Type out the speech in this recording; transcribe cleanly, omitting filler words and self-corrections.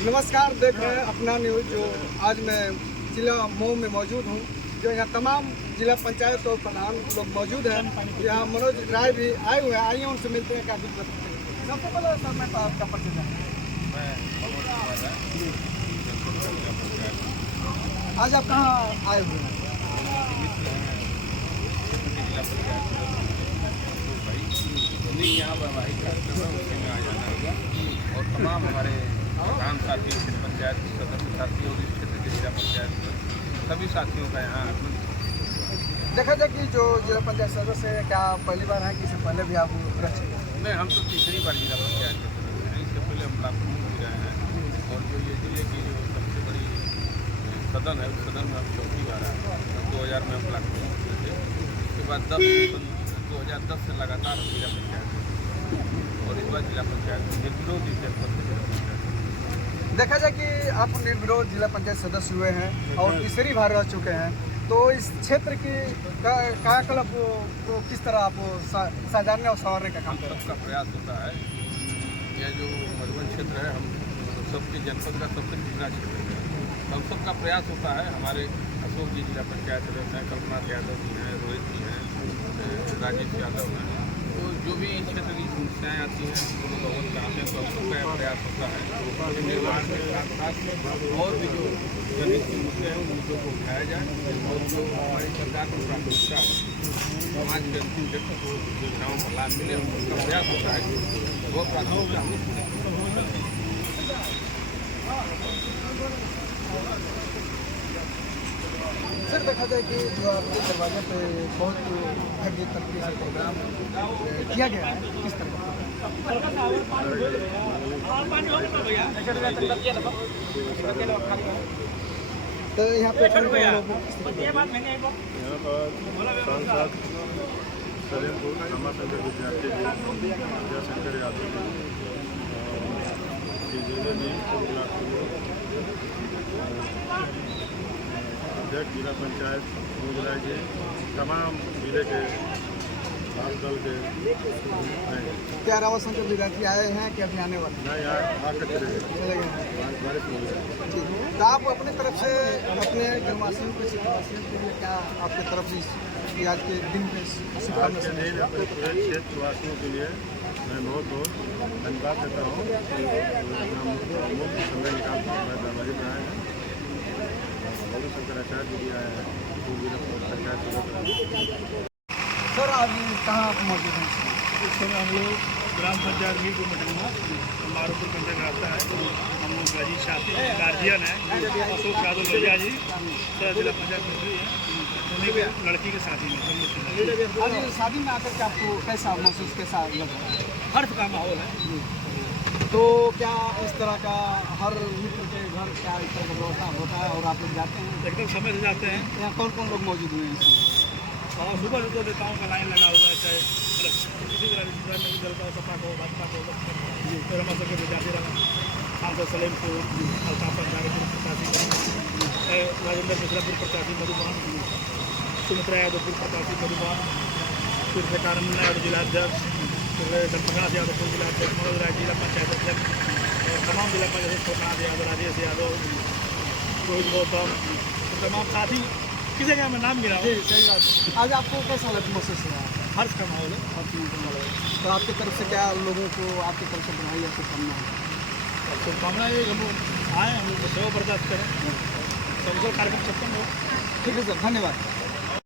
नमस्कार, देख रहे हैं अपना न्यूज़। जो आज मैं जिला मऊ में मौजूद हूँ, जो यहाँ तमाम जिला पंचायत और प्रधान लोग मौजूद हैं। यहाँ मनोज राय भी आए हुए हैं, आइए उनसे मिलते हैं। क्या दिक्कत है? सबसे पहले सर मैं आपका परिचय जानूँ। आज आप कहाँ आए हुए हैं? यहाँ वैवाहिक कार्यक्रम में आ जाना होगा और तमाम हमारे प्रधान साथी, पंचायत सदस्य साथी और इस क्षेत्र के जिला पंचायत सभी साथियों का यहाँ आगमन। देखा जाए कि जो जिला पंचायत सदस्य है, क्या पहली बार है कि इससे पहले भी आप रह चुके हैं? नहीं, हम तो तीसरी बार जिला पंचायत के सदस्य हैं। इससे पहले हम ब्लॉक प्रमुख भी रहे हैं और जो ये जिले की जो सबसे बड़ी सदन है, उस सदन में हम चौथी बार आए। 2000 में हम ब्लॉक प्रमुख हुए थे। उसके बाद 2010 से लगातार हम जिला पंचायत और इस बार जिला पंचायत निर्विरोध जिला पंचायत। देखा जाए कि आप निर्विरोध जिला पंचायत सदस्य हुए हैं और तीसरी बार रह चुके हैं, तो इस क्षेत्र की कायाकल्प को किस तरह आप साझाने और संवारने का काम करें? सबका प्रयास होता है। यह जो मधुबन क्षेत्र है, हम सबके जनपद का सबसे पिछड़ा क्षेत्र है। हम सबका प्रयास होता है। हमारे अशोक जी जिला पंचायत सदस्य हैं, कल्पनाथ यादव जी हैं, रोहित जी हैं, राजेश यादव हैं। तो जो भी इस क्षेत्र की समस्याएँ आती हैं उनको बहुत कराते हैं। तो हम सबका प्रयास होता है निर्माण के साथ साथ और भी जो जनहित के मुद्दे हैं उन मुद्दों को उठाया जाए और जो हमारी सरकार की प्राथमिकता है, समाज के अंतिम व्यक्ति को योजनाओं का लाभ मिले, हम सबका प्रयास होता है। वो प्राथमिकता हम सर, देखा जाए कि जो आपके दरवाजे पे बहुत भव्य तरीके से प्रोग्राम किया गया है, किस तरह का? तो यहाँ पे यहाँ पर सांसद सलेमपुर रामाशंकर विद्यार्थी जी, जयशंकर यादव जी, जिले में अध्यक्ष जिला पंचायत मुजरा जी, तमाम जिले के भाग दल के हैं। क्या रामाशंकर विद्यार्थी आए हैं कि अभी आने वाले? ना यहाँ आकर चले गए, चले गए हैं। बारिश हो गया। ठीक। तो आप अपनी तरफ से अपने ग्रामवासियों को, क्षेत्रवासियों के लिए क्या आपकी तरफ से आज के दिन में आज के दिन अपने पूरे क्षेत्रवासियों के लिए मैं बहुत बहुत धन्यवाद देता हूँ। मुख्य समय निकाल दरवाजे पर आए हैं। शंकराचार्य जी आए हैं, जिला पंचायत सदस्य। सर, आज कहाँ आप मौजूद हैं? इस समय हम लोग ग्राम पंचायत मीर को मटंगा मारूपुर के अंतर्गत आता है। हम लोग गाजी साथी गार्जियन है अशोक यादव लोहिया जी, सर जिला पंचायत मंत्री है, उन्हीं के लड़की के साथी में। आज शादी में आकर के आपको कैसा महसूस, कैसा लगा? हर्ष का माहौल है। तो क्या इस तरह का हर मित्र के घर क्या इस तरह का व्यवस्था होता है और आप लोग जाते हैं? एकदम समय से जाते हैं। यहाँ कौन कौन लोग मौजूद हुए हैं इसमें? और सुबह से तो नेताओं का लाइन लगा हुआ है, चाहे किसी भी राजनीतिक दल का, सपा को, भाजपा को, तो रामाशंकर विद्यार्थी रहा, सांसद सलेमपुर, अल्ताफ अंसारीपुर प्रत्याशी, राजेंद्र मिश्रापुर प्रत्याशी मधुबन, सुमित्रा यादवपुर प्रत्याशी मधुबन, फिर विकानंद यादव जिलाध्यक्ष, फिर कल्पनाथ यादवपुर जिलाध्यक्ष, मनोज राय जिला पंचायत अध्यक्ष और तमाम जिला पंचायत कल्पनाथ यादव, राजेश यादव, रोहित गौतम, तमाम साथी किसी जगह में नाम गिरा। सही बात। आज आपको कैसा महसूस हुआ? हर्ष का माहौल है। तो आपकी तरफ से क्या लोगों को आपकी तरफ से बधाई या शुभकामना है? शुभकामना है हम लोग आए, हम लोग सेवा बर्दाश्त करें, सब कार्यक्रम सक्षम हो। ठीक है सर, धन्यवाद।